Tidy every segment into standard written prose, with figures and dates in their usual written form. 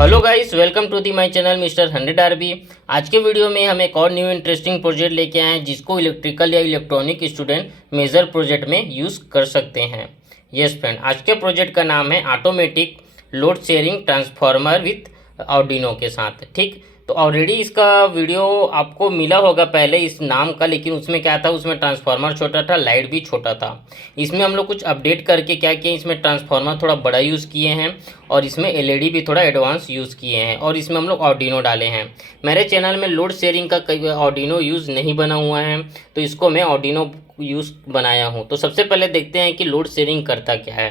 Hello guys, welcome to the my channel mister 100 RB। आज के video में हम एक और न्यू इंटरेस्टिंग प्रोजेक्ट लेके आए हैं जिसको इलेक्ट्रिकल या इलेक्ट्रॉनिक स्टूडेंट मेजर प्रोजेक्ट में यूज़ कर सकते हैं। यस फ्रेंड, आज के प्रोजेक्ट का नाम है automatic load sharing transformer with Arduino के साथ। ठीक, तो ऑलरेडी इसका वीडियो आपको मिला होगा पहले इस नाम का, लेकिन उसमें क्या था, उसमें ट्रांसफार्मर छोटा था, लाइट भी छोटा था। इसमें हम लोग कुछ अपडेट करके क्या किया, इसमें ट्रांसफार्मर थोड़ा बड़ा यूज़ किए हैं और इसमें एलईडी भी थोड़ा एडवांस यूज़ किए हैं और इसमें हम लोग आर्डिनो डाले हैं। मेरे चैनल में लोड शेयरिंग का कई आर्डिनो यूज़ नहीं बना हुआ है, तो इसको मैं आर्डिनो यूज़ बनाया हूँ। तो सबसे पहले देखते हैं कि लोड शेयरिंग करता क्या है।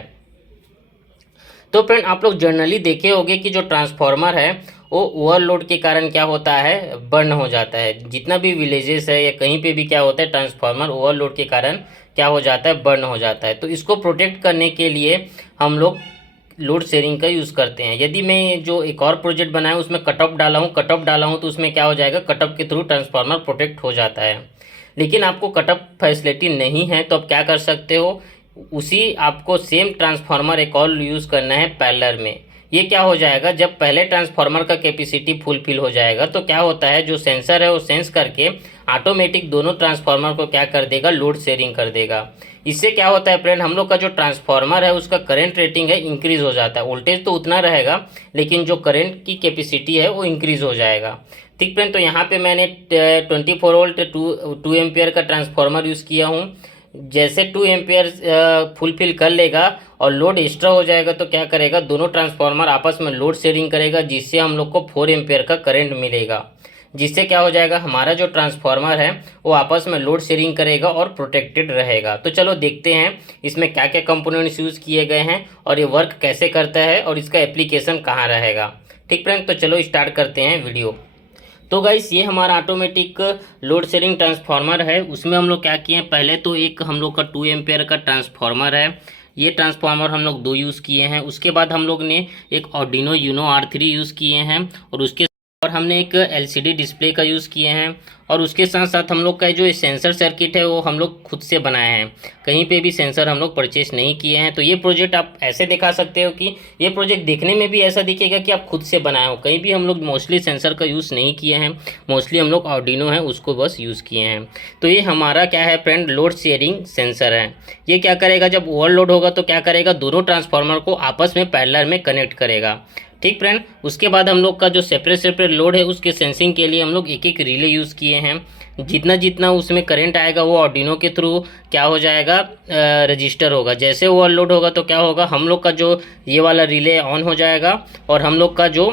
तो फ्रेंड, आप लोग जनरली देखे होंगे कि जो ट्रांसफार्मर है वो ओवरलोड के कारण क्या होता है, बर्न हो जाता है। जितना भी विलेजेस है या कहीं पे भी क्या होता है, ट्रांसफार्मर ओवरलोड के कारण क्या हो जाता है, बर्न हो जाता है। तो इसको प्रोटेक्ट करने के लिए हम लोग लोड शेयरिंग का यूज़ करते हैं। यदि मैं जो एक और प्रोजेक्ट बनाया उसमें कट डाला हूँ तो उसमें क्या हो जाएगा, कट के थ्रू ट्रांसफार्मर प्रोटेक्ट हो जाता है। लेकिन आपको कट फैसिलिटी नहीं है तो आप क्या कर सकते हो, उसी आपको सेम ट्रांसफार्मर एक और यूज़ करना है पैरेलल में। ये क्या हो जाएगा, जब पहले ट्रांसफार्मर का कैपेसिटी फुलफिल हो जाएगा तो क्या होता है, जो सेंसर है वो सेंस करके ऑटोमेटिक दोनों ट्रांसफार्मर को क्या कर देगा, लोड शेयरिंग कर देगा। इससे क्या होता है फ्रेंड, हम लोग का जो ट्रांसफार्मर है उसका करंट रेटिंग है इंक्रीज़ हो जाता है। वोल्टेज तो उतना रहेगा लेकिन जो करंट की कैपेसिटी है वो इंक्रीज़ हो जाएगा। ठीक फ्रेंड, तो यहाँ पे मैंने 24 वोल्ट 2 एम्पियर का ट्रांसफार्मर यूज़ किया हूँ। जैसे 2 एम्पियर फुलफिल कर लेगा और लोड एक्स्ट्रा हो जाएगा तो क्या करेगा, दोनों ट्रांसफार्मर आपस में लोड शेयरिंग करेगा, जिससे हम लोग को 4 एम्पियर का करंट मिलेगा। जिससे क्या हो जाएगा, हमारा जो ट्रांसफार्मर है वो आपस में लोड शेयरिंग करेगा और प्रोटेक्टेड रहेगा। तो चलो देखते हैं इसमें क्या क्या कंपोनेंट्स यूज़ किए गए हैं और ये वर्क कैसे करता है और इसका एप्लीकेशन कहाँ रहेगा। ठीक फ्रेंड, तो चलो स्टार्ट करते हैं वीडियो। तो गाइस, ये हमारा ऑटोमेटिक लोड शेयरिंग ट्रांसफार्मर है। उसमें हम लोग क्या किए हैं, पहले तो एक हम लोग का 2 एम्पियर का ट्रांसफार्मर है। ये ट्रांसफार्मर हम लोग 2 यूज़ किए हैं। उसके बाद हम लोग ने एक आर्डिनो यूनो R3 यूज़ किए हैं और हमने एक LCD डिस्प्ले का यूज़ किए हैं। और उसके साथ साथ हम लोग का जो सेंसर सर्किट है वो हम लोग खुद से बनाए हैं, कहीं पे भी सेंसर हम लोग परचेस नहीं किए हैं। तो ये प्रोजेक्ट आप ऐसे दिखा सकते हो कि ये प्रोजेक्ट देखने में भी ऐसा दिखेगा कि आप खुद से बनाए हो। कहीं भी हम लोग मोस्टली सेंसर का यूज़ नहीं किए हैं, मोस्टली हम लोग आर्डिनो है उसको बस यूज़ किए हैं। तो ये हमारा क्या है फ्रेंड, लोड शेयरिंग सेंसर है। ये क्या करेगा, जब ओवरलोड होगा तो क्या करेगा, दोनों ट्रांसफार्मर को आपस में पैरेलल में कनेक्ट करेगा। ठीक फ्रेंड, उसके बाद हम लोग का जो सेपरेट लोड है उसके सेंसिंग के लिए हम लोग एक एक रिले यूज़ किए हैं। जितना जितना उसमें करंट आएगा वो आर्डिनो के थ्रू क्या हो जाएगा, रजिस्टर होगा। जैसे ओवरलोड होगा तो क्या होगा, हम लोग का जो ये वाला रिले ऑन हो जाएगा और हम लोग का जो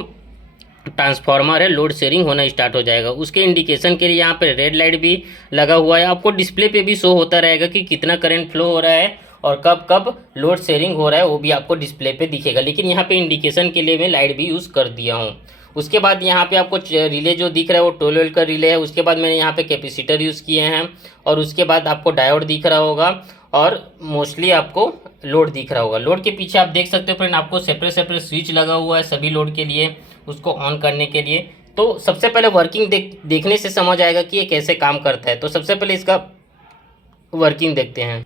ट्रांसफार्मर है लोड शेयरिंग होना स्टार्ट हो जाएगा। उसके इंडिकेशन के लिए यहाँ पे रेड लाइट भी लगा हुआ है। आपको डिस्प्ले पे भी शो होता रहेगा कि कितना करंट फ्लो हो रहा है और कब कब लोड शेयरिंग हो रहा है, वो भी आपको डिस्प्ले पे दिखेगा। लेकिन यहाँ पे इंडिकेशन के लिए मैं लाइट भी यूज़ कर दिया हूँ। उसके बाद यहाँ पे आपको रिले जो दिख रहा है वो 12 वोल्ट का रिले है। उसके बाद मैंने यहाँ पे कैपेसिटर यूज़ किए हैं और उसके बाद आपको डायोड दिख रहा होगा और मोस्टली आपको लोड दिख रहा होगा। लोड के पीछे आप देख सकते हो फ्रेंड, आपको सेपरेट स्विच लगा हुआ है सभी लोड के लिए, उसको ऑन करने के लिए। तो सबसे पहले वर्किंग देखने से समझ आएगा कि ये कैसे काम करता है। तो सबसे पहले इसका वर्किंग देखते हैं।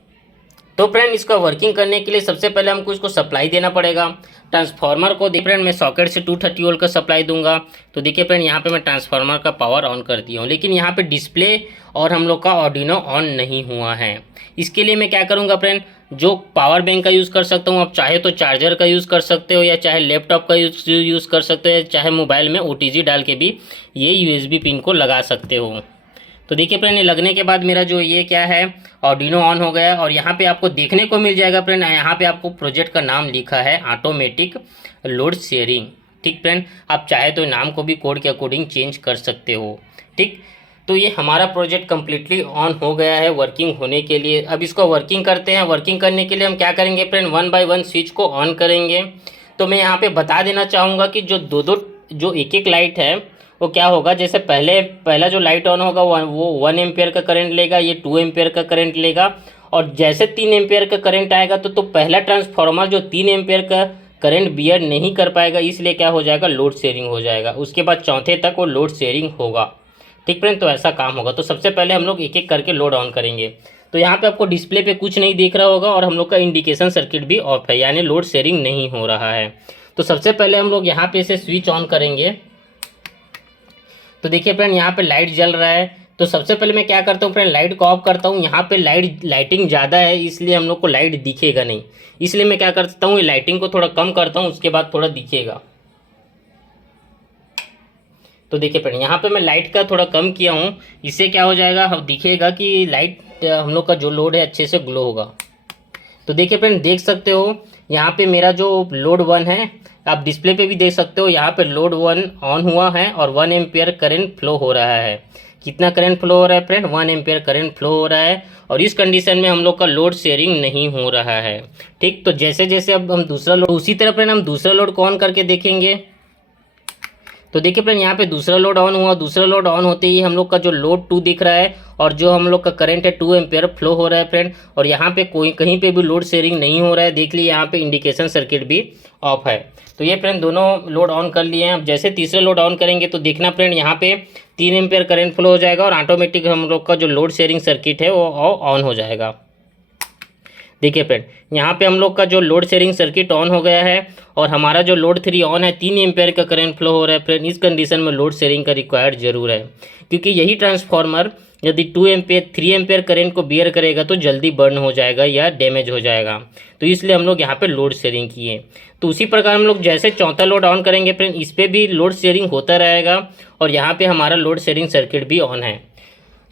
तो फ्रेंड, इसका वर्किंग करने के लिए सबसे पहले हमको इसको सप्लाई देना पड़ेगा। ट्रांसफार्मर को देखिए फ्रेंड, मैं सॉकेट से 230 वोल्ट का सप्लाई दूंगा। तो देखिए फ्रेंड, यहाँ पे मैं ट्रांसफार्मर का पावर ऑन कर दिया हूँ, लेकिन यहाँ पे डिस्प्ले और हम लोग का आर्डिनो ऑन नहीं हुआ है। इसके लिए मैं क्या करूँगा फ्रेंड, जो पावर बैंक का यूज़ कर सकता हूँ, आप चाहे तो चार्जर का यूज़ कर सकते हो या चाहे लैपटॉप का यूज़ कर सकते हो या चाहे मोबाइल में OTG डाल के भी ये USB पिन को लगा सकते हो। तो देखिए फ्रेंड, ये लगने के बाद मेरा जो ये क्या है, आर्डिनो ऑन हो गया। और यहाँ पे आपको देखने को मिल जाएगा फ्रेंड, यहाँ पे आपको प्रोजेक्ट का नाम लिखा है ऑटोमेटिक लोड शेयरिंग। ठीक फ्रेंड, आप चाहे तो नाम को भी कोड के अकॉर्डिंग चेंज कर सकते हो। ठीक, तो ये हमारा प्रोजेक्ट कम्प्लीटली ऑन हो गया है वर्किंग होने के लिए। अब इसको वर्किंग करते हैं। वर्किंग करने के लिए हम क्या करेंगे फ्रेंड, 1 बाय 1 स्विच को ऑन करेंगे। तो मैं यहाँ पे बता देना चाहूँगा कि जो एक एक लाइट है वो क्या होगा, जैसे पहला जो लाइट ऑन होगा वो 1 एम्पियर का करंट लेगा, ये 2 एम्पियर का करंट लेगा। और जैसे 3 एम्पियर का करंट आएगा तो पहला ट्रांसफार्मर जो 3 एम्पियर का करंट बियर नहीं कर पाएगा, इसलिए क्या हो जाएगा, लोड शेयरिंग हो जाएगा। उसके बाद चौथे तक वो लोड शेयरिंग होगा। ठीक फ्रेंड, तो ऐसा काम होगा। तो सबसे पहले हम लोग एक एक करके लोड ऑन करेंगे। तो यहाँ पे आपको डिस्प्ले पे कुछ नहीं दिख रहा होगा और हम लोग का इंडिकेशन सर्किट भी ऑफ है, यानी लोड शेयरिंग नहीं हो रहा है। तो सबसे पहले हम लोग यहाँ पे इसे स्विच ऑन करेंगे। तो देखिए फ्रेंड यहाँ पे लाइट जल रहा है। तो सबसे पहले मैं क्या करता हूँ फ्रेंड, लाइट को ऑफ करता हूँ। यहाँ पे लाइटिंग ज़्यादा है इसलिए हम लोग को लाइट दिखेगा नहीं, इसलिए मैं क्या करता हूँ, लाइटिंग को थोड़ा कम करता हूँ, उसके बाद थोड़ा दिखेगा। तो देखिए फ्रेंड यहाँ पे मैं लाइट का थोड़ा कम किया हूँ, इससे क्या हो जाएगा, हम दिखेगा कि लाइट हम लोग का जो लोड है अच्छे से ग्लो होगा। तो देखिए फ्रेंड देख सकते हो यहाँ पे मेरा जो लोड 1 है, आप डिस्प्ले पे भी देख सकते हो, यहाँ पे लोड 1 ऑन हुआ है और 1 एम्पियर करंट फ्लो हो रहा है। कितना करंट फ्लो हो रहा है फ्रेंड, 1 एम्पियर करंट फ्लो हो रहा है। और इस कंडीशन में हम लोग का लोड शेयरिंग नहीं हो रहा है। ठीक, तो जैसे जैसे अब हम दूसरा लोड, उसी तरह फ्रेंड हम दूसरा लोड को ऑन करके देखेंगे। तो देखिए फ्रेंड यहाँ पे दूसरा लोड ऑन हुआ, दूसरा लोड ऑन होते ही हम लोग का जो लोड 2 दिख रहा है और जो हम लोग का करंट है 2 एम्पियर फ्लो हो रहा है फ्रेंड। और यहाँ पे कोई कहीं पे भी लोड शेयरिंग नहीं हो रहा है। देख लीजिए यहाँ पे इंडिकेशन सर्किट भी ऑफ है। तो ये फ्रेंड दोनों लोड ऑन कर लिए हैं। अब जैसे तीसरे लोड ऑन करेंगे तो देखना फ्रेंड यहाँ पे 3 एम्पियर करंट फ्लो हो जाएगा और ऑटोमेटिक हम लोग का जो लोड शेयरिंग सर्किट है वो ऑन हो जाएगा। देखिए फ्रेंड यहाँ पे हम लोग का जो लोड शेयरिंग सर्किट ऑन हो गया है और हमारा जो लोड 3 ऑन है, 3 एम्पेयर का करंट फ्लो हो रहा है फ्रेंड। इस कंडीशन में लोड शेयरिंग का रिक्वायर्ड जरूर है, क्योंकि यही ट्रांसफार्मर यदि 2 एम्पेयर 3 एम्पेयर करंट को बियर करेगा तो जल्दी बर्न हो जाएगा या डैमेज हो जाएगा। तो इसलिए हम लोग यहाँ पे लोड शेयरिंग किए। तो उसी प्रकार हम लोग जैसे चौथा लोड ऑन करेंगे फ्रेंड, इस पर भी लोड शेयरिंग होता रहेगा और यहाँ पे हमारा लोड शेयरिंग सर्किट भी ऑन है।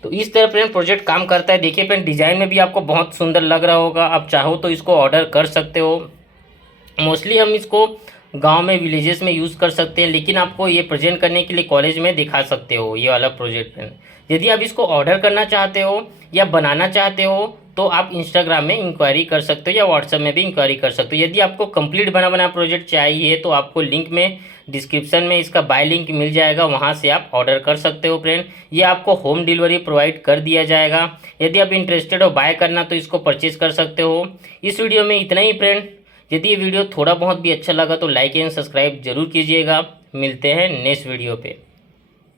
तो इस तरह फ्रेंड प्रोजेक्ट काम करता है। देखिए फ्रेंड डिज़ाइन में भी आपको बहुत सुंदर लग रहा होगा। आप चाहो तो इसको ऑर्डर कर सकते हो। मोस्टली हम इसको गांव में, विलेजेस में यूज़ कर सकते हैं, लेकिन आपको ये प्रेजेंट करने के लिए कॉलेज में दिखा सकते हो ये वाला प्रोजेक्ट फ्रेंड। यदि आप इसको ऑर्डर करना चाहते हो या बनाना चाहते हो तो आप इंस्टाग्राम में इंक्वायरी कर सकते हो या व्हाट्सएप में भी इंक्वायरी कर सकते हो। यदि आपको कंप्लीट बना बना प्रोजेक्ट चाहिए तो आपको लिंक में, डिस्क्रिप्शन में इसका बाय लिंक मिल जाएगा, वहाँ से आप ऑर्डर कर सकते हो फ्रेंड। ये आपको होम डिलीवरी प्रोवाइड कर दिया जाएगा। यदि आप इंटरेस्टेड हो बाय करना तो इसको परचेज कर सकते हो। इस वीडियो में इतना ही फ्रेंड। यदि ये वीडियो थोड़ा बहुत भी अच्छा लगा तो लाइक एंड सब्सक्राइब जरूर कीजिएगा। मिलते हैं नेक्स्ट वीडियो पे।